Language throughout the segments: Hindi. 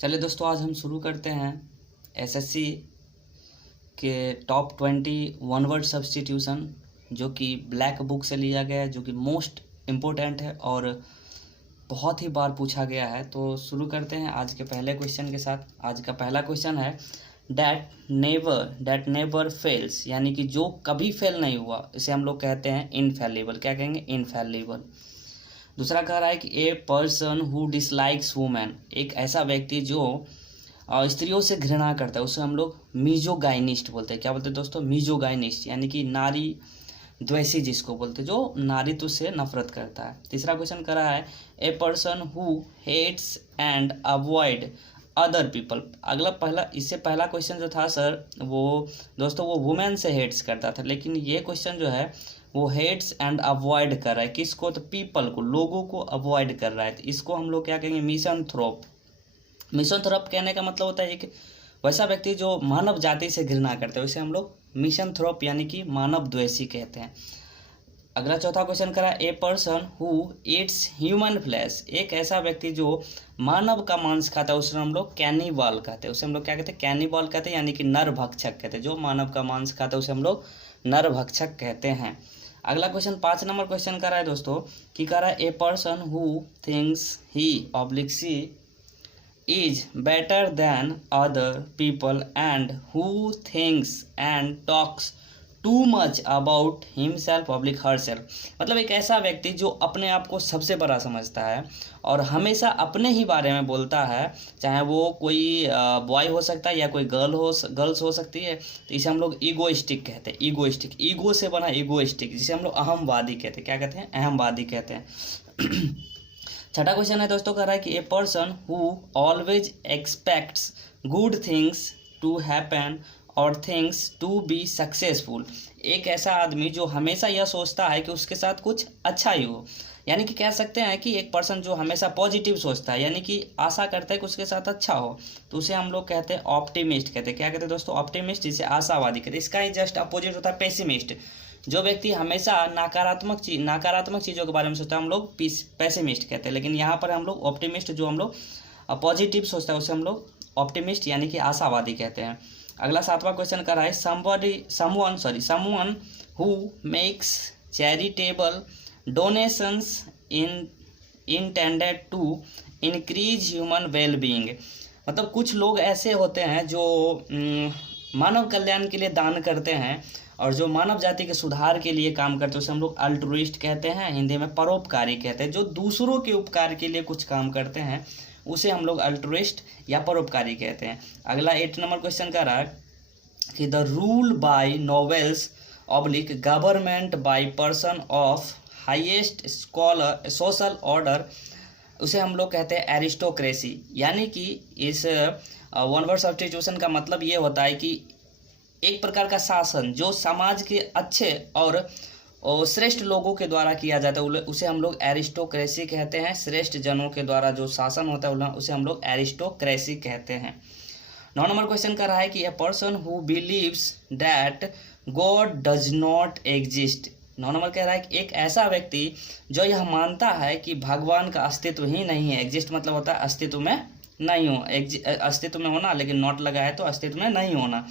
चलिए दोस्तों, आज हम शुरू करते हैं एसएससी के टॉप 20 वन वर्ड सब्स्टिट्यूशन, जो कि ब्लैक बुक से लिया गया है, जो कि मोस्ट इम्पोर्टेंट है और बहुत ही बार पूछा गया है। तो शुरू करते हैं आज के पहले क्वेश्चन के साथ। आज का पहला क्वेश्चन है डैट नेवर फेल्स, यानी कि जो कभी फेल नहीं हुआ, इसे हम लोग कहते हैं इनफेलिबल। क्या कहेंगे? इनफेलिबल। दूसरा कह रहा है कि a person who dislikes women, एक ऐसा व्यक्ति जो स्त्रियों से घृणा करता है, उसे हम लोग मीजोगाइनिस्ट बोलते हैं। क्या बोलते हैं दोस्तों? मीजोगाइनिस्ट, यानी कि नारी द्वेषी जिसको बोलते हैं, जो नारीत्व से नफरत करता है। तीसरा क्वेश्चन कर रहा है a person who hates and avoid other people. इससे पहला क्वेश्चन जो था सर, वो दोस्तों वो वुमेन से हेट्स करता था, लेकिन ये क्वेश्चन जो है वो हेट्स एंड अवॉइड कर रहा है। किसको? तो पीपल को, लोगों को अवॉइड कर रहा है। तो इसको हम लोग क्या कहेंगे? मिसनथ्रोप। मिसनथ्रोप कहने का मतलब होता है एक वैसा व्यक्ति जो मानव जाति से घृणा करते हैं, उसे हम लोग मिसनथ्रोप यानी कि मानव द्वेषी कहते हैं। अगला चौथा क्वेश्चन करा ए person who Yeats human flesh, एक ऐसा व्यक्ति जो मानव का मांस खाता है, उसे हम लोग कैनिबल कहते हैं। उसे हम लोग क्या कहते हैं? कैनिबल कहते हैं, यानी कि नरभक्षक कहते हैं। जो मानव का मांस खाता है उसे हम लोग नरभक्षक कहते हैं। अगला क्वेश्चन 5 नंबर क्वेश्चन कर रहा है दोस्तों, कि कर रहा है a person who thinks he oblique she is better than other people and who thinks and talks too much about himself public herself. मतलब एक ऐसा व्यक्ति जो अपने आप को सबसे बड़ा समझता है और हमेशा अपने ही बारे में बोलता है, चाहे वो कोई बॉय हो सकता है या कोई गर्ल्स हो सकती है। तो इसे हम लोग ईगोइस्टिक कहते हैं। ईगोइस्टिक, ईगो से बना ईगोइस्टिक, जिसे हम लोग अहमवादी कहते हैं। क्या कहते हैं? अहमवादी कहते हैं। छठा क्वेश्चन है दोस्तों, कह रहा है कि a person who always expects good things to happen और थिंग्स टू बी सक्सेसफुल, एक ऐसा आदमी जो हमेशा यह सोचता है कि उसके साथ कुछ अच्छा ही हो। यानी कि कह सकते हैं कि एक पर्सन जो हमेशा पॉजिटिव सोचता है, यानी कि आशा करता है कि उसके साथ अच्छा हो, तो उसे हम लोग कहते हैं ऑप्टिमिस्ट कहते हैं। क्या कहते हैं दोस्तों? ऑप्टिमिस्ट, जिसे आशावादी कहते हैं। इसका ही जस्ट अपोजिट होता है पेसिमिस्ट। जो व्यक्ति हमेशा नकारात्मक चीज़ों के बारे में सोचता है, हम लोग पेसिमिस्ट कहते हैं। लेकिन यहाँ पर हम लोग ऑप्टिमिस्ट, जो हम लोग पॉजिटिव सोचता है, उसे हम लोग ऑप्टिमिस्ट यानी कि आशावादी कहते हैं। अगला 7वां क्वेश्चन कर रहा है someone who makes charitable donations intended to increase human wellbeing. मतलब कुछ लोग ऐसे होते हैं जो मानव कल्याण के लिए दान करते हैं और जो मानव जाति के सुधार के लिए काम करते हैं, उसे हम लोग अल्ट्रुइस्ट कहते हैं। हिंदी में परोपकारी कहते हैं। जो दूसरों के उपकार के लिए कुछ काम करते हैं, उसे हम लोग अल्ट्रुइस्ट या परोपकारी कहते हैं। अगला 8 नंबर क्वेश्चन का रहा है कि the rule by novels oblique government by person of highest social order, उसे हम लोग कहते हैं एरिस्टोक्रेसी। यानी कि इस वन वर्ड सब्स्टिट्यूशन का मतलब ये होता है कि एक प्रकार का शासन जो समाज के अच्छे और श्रेष्ठ लोगों के द्वारा किया जाता है, उसे हम लोग एरिस्टोक्रेसी कहते हैं। श्रेष्ठ जनों के द्वारा जो शासन होता है, उसे हम लोग एरिस्टोक्रेसी कहते हैं। 9 नंबर क्वेश्चन कर रहा है कि a person who believes that God does not exist. 9 number कह रहा है कि एक ऐसा व्यक्ति जो यह मानता है कि भगवान का अस्तित्व ही नहीं है। एग्जिस्ट मतलब होता है अस्तित्व में नहीं हो, अस्तित्व में होना, लेकिन नॉट लगा है तो अस्तित्व में नहीं होना।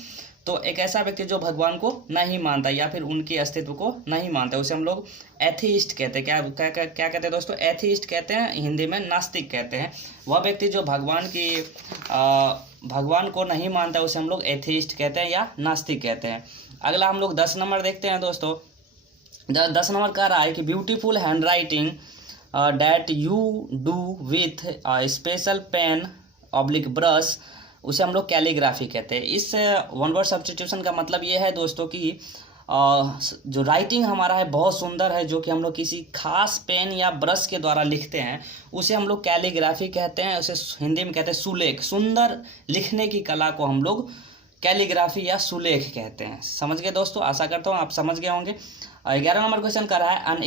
तो एक ऐसा व्यक्ति जो भगवान को नहीं मानता या फिर उनके अस्तित्व को नहीं मानता, उसे हम लोग एथीइस्ट कहते हैं। क्या कहते हैं दोस्तों? एथीइस्ट कहते हैं। हिंदी में नास्तिक कहते हैं। वह व्यक्ति जो भगवान को नहीं मानता, उसे हम लोग एथीइस्ट कहते हैं या नास्तिक कहते हैं। अगला हम लोग 10 नंबर देखते हैं दोस्तों। 10 नंबर कह रहा है कि beautiful hand writing that you do with special pen oblique brush, उसे हम लोग कैलीग्राफी कहते हैं। इस वन वर्ड सब्स्टिट्यूशन का मतलब ये है दोस्तों कि जो राइटिंग हमारा है बहुत सुंदर है, जो कि हम लोग किसी खास पेन या ब्रश के द्वारा लिखते हैं, उसे हम लोग कैलीग्राफी कहते हैं। उसे हिंदी में कहते हैं सुलेख। सुंदर लिखने की कला को हम लोग कैलीग्राफी या सुलेख कहते हैं। समझ गए दोस्तों? आशा करता हूँ आप समझ गए होंगे। 11 नंबर क्वेश्चन कर रहा है an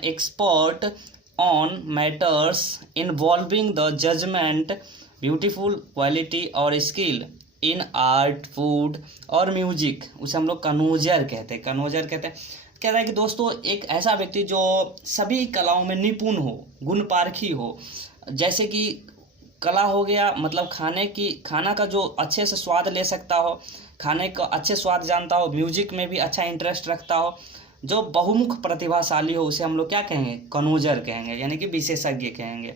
expert on matters involving the judgement beautiful quality और स्किल इन आर्ट फूड और म्यूजिक, उसे हम लोग कनोजर कहते हैं। कह रहा है कि दोस्तों एक ऐसा व्यक्ति जो सभी कलाओं में निपुण हो, गुण पारखी हो, जैसे कि कला हो गया, मतलब खाना का जो अच्छे से स्वाद ले सकता हो, खाने का अच्छे स्वाद जानता हो, म्यूजिक में भी अच्छा इंटरेस्ट रखता हो, जो बहुमुख प्रतिभाशाली हो, उसे हम लोग क्या कहेंगे, कनोजर कहेंगे, यानी कि विशेषज्ञ कहेंगे।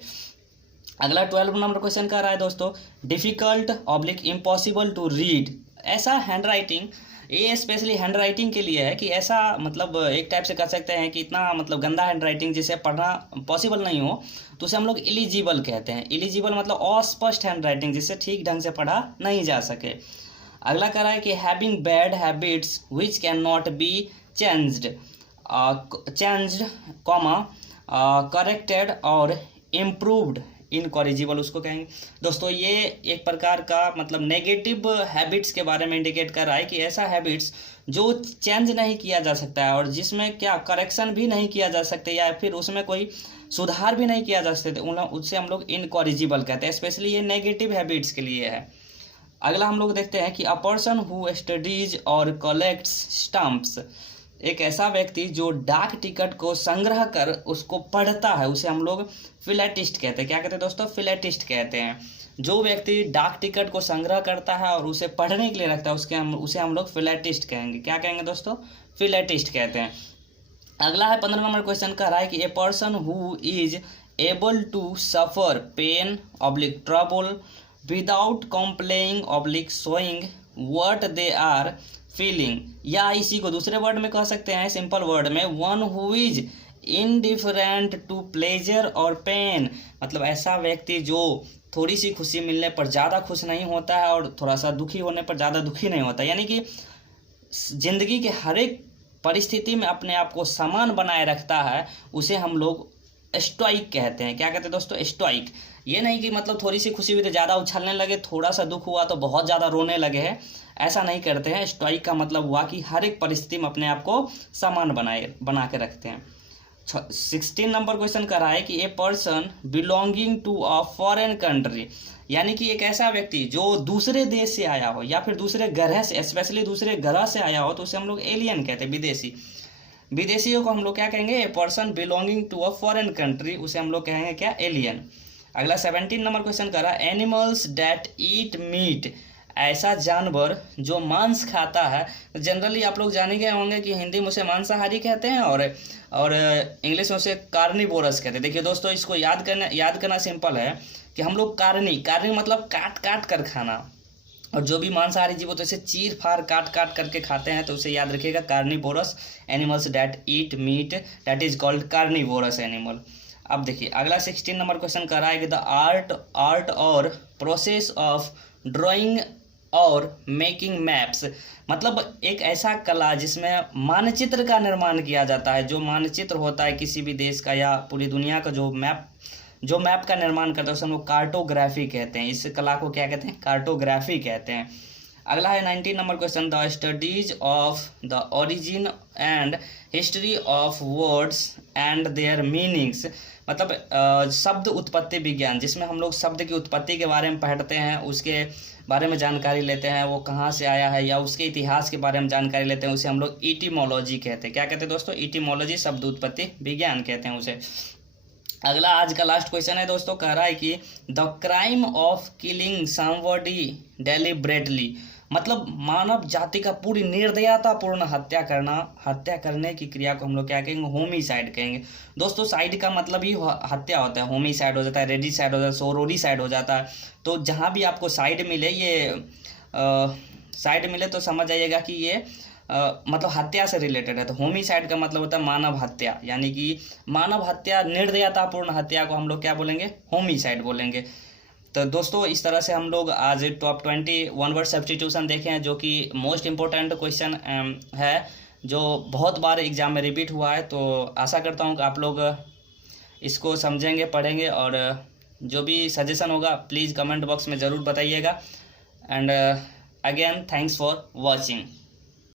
अगला 12 नंबर क्वेश्चन का रहा है दोस्तों, difficult oblique impossible to read. ऐसा हैंड राइटिंग, ये स्पेशली हैंड राइटिंग के लिए है कि ऐसा मतलब एक टाइप से कह सकते हैं कि इतना मतलब गंदा हैंड राइटिंग जिसे पढ़ना पॉसिबल नहीं हो, तो उसे हम लोग इलिजिबल कहते हैं। इलिजिबल मतलब अस्पष्ट हैंड राइटिंग, जिससे ठीक ढंग से पढ़ा नहीं जा सके। अगला कह रहा है कि having bad habits which can not be changed comma corrected और इम्प्रूव्ड इनकॉरिजिबल, उसको कहेंगे। दोस्तों ये एक प्रकार का मतलब नेगेटिव हैबिट्स के बारे में इंडिकेट कर रहा है कि ऐसा हैबिट्स जो चेंज नहीं किया जा सकता है और जिसमें क्या करेक्शन भी नहीं किया जा सकता या फिर उसमें कोई सुधार भी नहीं किया जा सकता, उससे हम लोग इनकॉरिजिबल कहते हैं। स्पेशली ये नेगेटिव हैबिट्स के लिए है। अगला हम लोग देखते हैं कि अ पर्सन हु स्टडीज और कलेक्ट्स स्टम्प्स, एक ऐसा व्यक्ति जो डाक टिकट को संग्रह कर उसको पढ़ता है, उसे हम लोग फिलेटिस्ट कहते हैं। क्या कहते हैं दोस्तों, फिलेटिस्ट कहते हैं। जो व्यक्ति डाक टिकट को संग्रह करता है और उसे पढ़ने के लिए रखता है उसे हम लोग फिलेटिस्ट कहेंगे। क्या कहेंगे दोस्तों, फिलेटिस्ट कहते हैं। अगला है 15 नंबर क्वेश्चन का रहा है कि a person who is able to suffer pain oblique trouble without complaining oblique showing what they are feeling, या इसी को दूसरे वर्ड में कह सकते हैं, सिंपल वर्ड में, one who is indifferent to pleasure और पेन, मतलब ऐसा व्यक्ति जो थोड़ी सी खुशी मिलने पर ज़्यादा खुश नहीं होता है और थोड़ा सा दुखी होने पर ज़्यादा दुखी नहीं होता, यानी कि जिंदगी के हर एक परिस्थिति में अपने आप को समान बनाए रखता है, उसे हम लोग स्टोइक कहते हैं। क्या कहते हैं दोस्तों, स्टोइक। ये नहीं कि मतलब थोड़ी सी खुशी हुई तो ज़्यादा उछलने लगे, थोड़ा सा दुख हुआ तो बहुत ज़्यादा रोने लगे हैं, ऐसा नहीं करते हैं। स्टोइक का मतलब हुआ कि हर एक परिस्थिति में अपने आप को समान बना के रखते हैं। 16 नंबर क्वेश्चन कर रहा है कि a person belonging to a foreign country, यानी कि एक ऐसा व्यक्ति जो दूसरे देश से आया हो या फिर दूसरे ग्रह से, स्पेशली दूसरे ग्रह से आया हो, तो उसे हम लोग एलियन कहते हैं, विदेशी। विदेशियों को हम लोग क्या कहेंगे, a person belonging to a foreign country, उसे हम लोग कहेंगे क्या, एलियन। अगला 17 नंबर क्वेश्चन कर रहा है, एनिमल्स डैट ईट मीट, ऐसा जानवर जो मांस खाता है। जनरली आप लोग जाने गए होंगे कि हिंदी में उसे मांसाहारी कहते हैं और इंग्लिश में उसे कार्निवोरस कहते हैं। देखिए दोस्तों, इसको याद करना सिंपल है कि हम लोग कार्नी मतलब काट काट कर खाना, और जो भी मांसाहारी जीव होते हैं उसे चीर फाड़ काट काट करके खाते हैं, तो उसे याद रखिएगा carnivorous. Animals that eat meat that is called carnivorous animal. अब देखिए अगला 16 नंबर क्वेश्चन कर रहा है कि द आर्ट और प्रोसेस ऑफ ड्राइंग और मेकिंग मैप्स, मतलब एक ऐसा कला जिसमें मानचित्र का निर्माण किया जाता है। जो मानचित्र होता है किसी भी देश का या पूरी दुनिया का, जो मैप का निर्माण करता है उसे हम लोग कार्टोग्राफी कहते हैं। इस कला को क्या कहते हैं, कार्टोग्राफी कहते हैं। अगला है 19 number question, the studies of the origin and history of words and there meanings, मतलब शब्द उत्पत्ति विज्ञान, जिसमें हम लोग शब्द की उत्पत्ति के बारे में पढ़ते हैं, उसके बारे में जानकारी लेते हैं, वो कहाँ से आया है या उसके इतिहास के बारे में जानकारी लेते हैं, उसे हम लोग इटिमोलॉजी कहते हैं। क्या कहते हैं दोस्तों, इटिमोलॉजी, शब्द उत्पत्ति विज्ञान कहते हैं उसे। अगला आज का लास्ट क्वेश्चन है दोस्तों, कह रहा है कि the crime of killing somebody deliberately, मतलब मानव जाति का पूरी निर्दयतापूर्ण हत्या करने की क्रिया को हम लोग क्या कहेंगे, होमिसाइड कहेंगे। दोस्तों साइड का मतलब ही हत्या होता है, होमिसाइड हो जाता है, रेडिसाइड हो जाता है, सोरोरीसाइड हो जाता है। तो जहाँ भी आपको साइड मिले, ये साइड मिले तो समझ जाइएगा कि ये मतलब हत्या से रिलेटेड है। तो होमिसाइड का मतलब होता है मानव हत्या, यानी कि मानव हत्या, निर्दयतापूर्ण हत्या को हम लोग क्या बोलेंगे, होमिसाइड बोलेंगे। तो दोस्तों इस तरह से हम लोग आज टॉप 20 वन वर्ड सब्स्टिट्यूशन देखे हैं, जो कि मोस्ट इम्पोर्टेंट क्वेश्चन है, जो बहुत बार एग्जाम में रिपीट हुआ है। तो आशा करता हूँ कि आप लोग इसको समझेंगे, पढ़ेंगे, और जो भी सजेशन होगा प्लीज़ कमेंट बॉक्स में ज़रूर बताइएगा। And again thanks for watching.